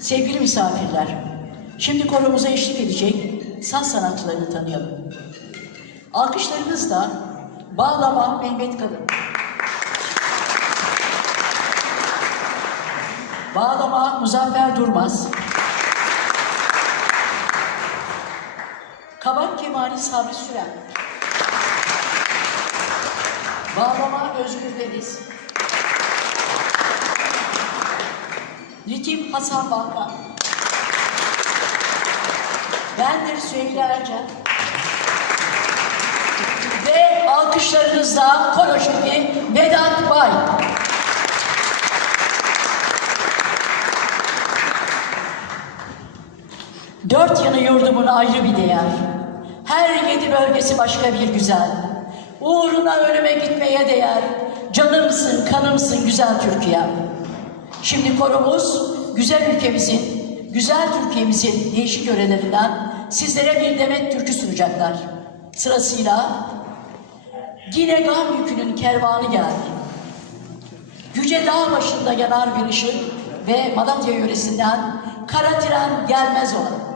Sevgili misafirler, şimdi koromuza eşlik edecek saz sanatçılarını tanıyalım. Alkışlarınızla Bağlama Mehmet Kadın. Bağlama Muzaffer Durmaz. Kabak Kemali Sabri Süren. Bağlama Özgür Deniz. Ritim Hasan Balkan. Bendir Süheyla Ercan. Ve alkışlarınızla koro şefi Vedat Bay. Dört yanı yurdumun ayrı bir değer. Her yedi bölgesi başka bir güzel. Uğruna ölüme gitmeye değer. Canımsın, kanımsın güzel Türkiye. Şimdi korumuz güzel ülkemizin, güzel Türkiye'mizin değişik yörelerinden sizlere bir demet türkü sunacaklar. Sırasıyla yine gam yükünün kervanı geldi. Yüce dağ başında yanar bir ışık ve Malatya yöresinden kara tren gelmez olan.